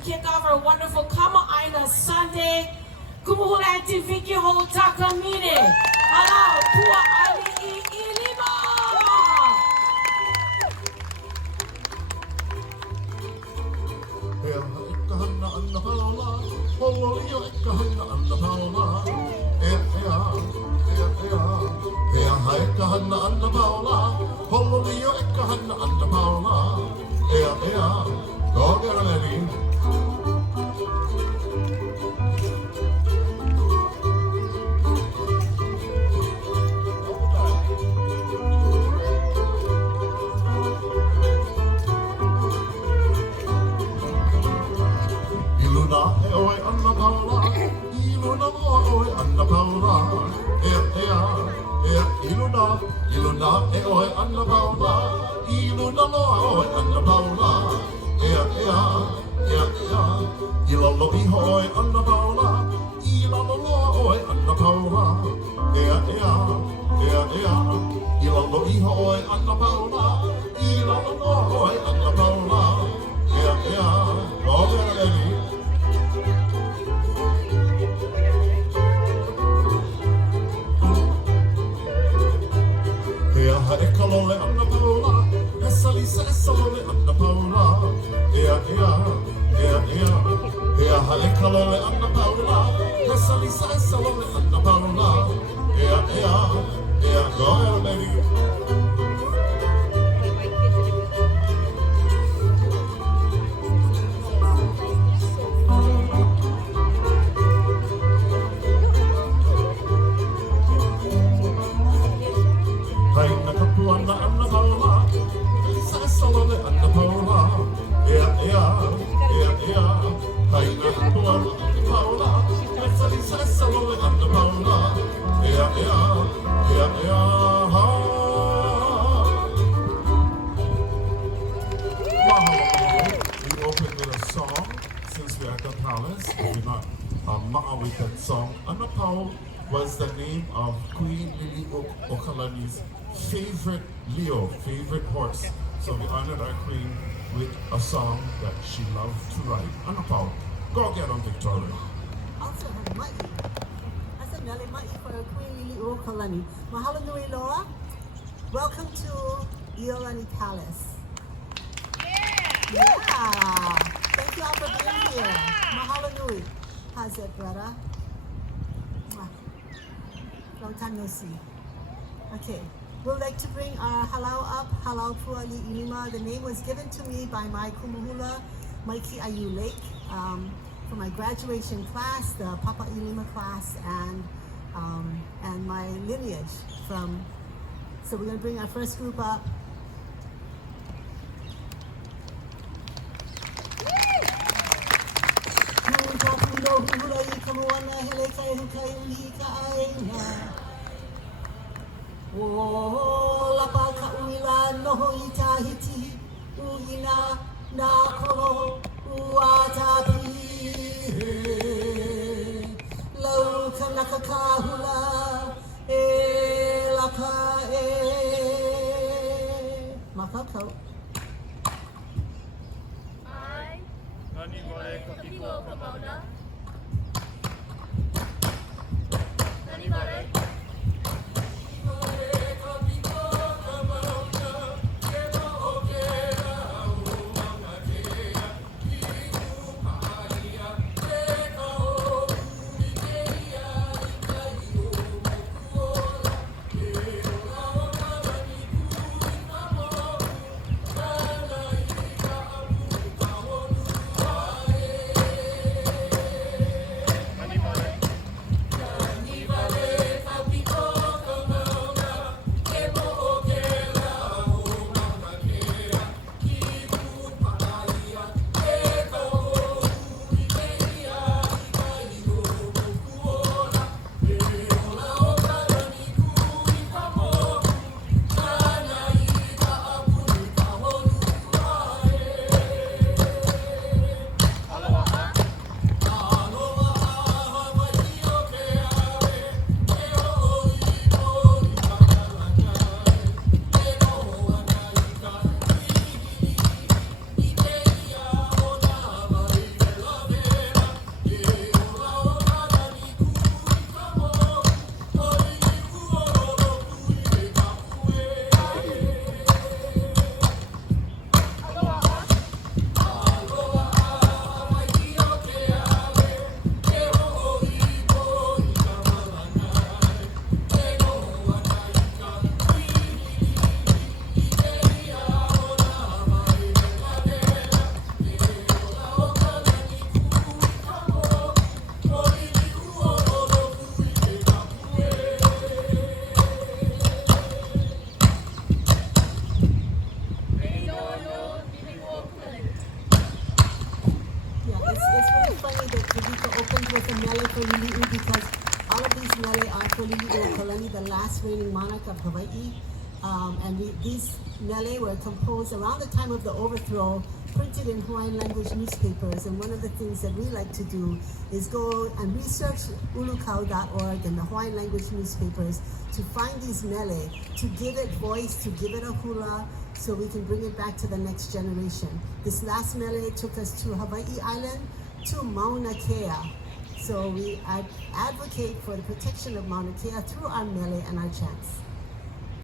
kick off our wonderful Kamaʻāina Sunday. Kumu Hula Auntie Vicky, Holt, Takamine. Hālau Pua Aliʻi, ʻIlima. Go get a levy. Iluna oi ʻAnapau, iluna oi ʻAnapau, iluna oi ʻAnapau, iluna oi ʻAnapau. Ilalo iho oi ʻAnapau, ilalo oi ʻAnapau, ilalo iho oi ʻAnapau, ilalo oi ʻAnapau. Go get a lady. Hae kalole ʻAnapau, he salisa e salole ʻAnapau. Hae kalole ʻAnapau, he salisa e salole ʻAnapau. Go ahead, baby. We opened with a song since we're at the palace. We're not ma'a with that song. ʻAnapau was the name of Queen Liliʻuokalani's favorite favorite horse. So we honored our queen with a song that she loved to write. ʻAnapau, go get on, Victoria. Also her ma'i. That's a mele ma'i for Queen Liliʻuokalani. Mahalo nui loa. Welcome to ʻIolani Palace. Yeah. Thank you all for being here. Mahalo nui. How's it, brother? Long time no see. Okay. We'd like to bring our halau up, Hālau Pua Aliʻi. The name was given to me by my Kumuhula, Maiki Ayu Lake, for my graduation class, the Papa Ilima class, and my lineage from. So we're going to bring our first group up. O lapa ka uila noho I tahiti uina na kolo uatapi lau kanaka ka hula e laka e makakau. I, Nani, Wale, Piko, Mauna. Nani, Wale. with a mele for Lili'u because all of these mele are for Lili'u, the last reigning monarch of Hawaii. These mele were composed around the time of the overthrow, printed in Hawaiian language newspapers. And one of the things that we like to do is go and research ulukau.org and the Hawaiian language newspapers to find these mele, to give it voice, to give it a hula, so we can bring it back to the next generation. This last mele took us to Hawaii Island, to Mauna Kea. So we advocate for the protection of Mauna Kea through our mele and our chants.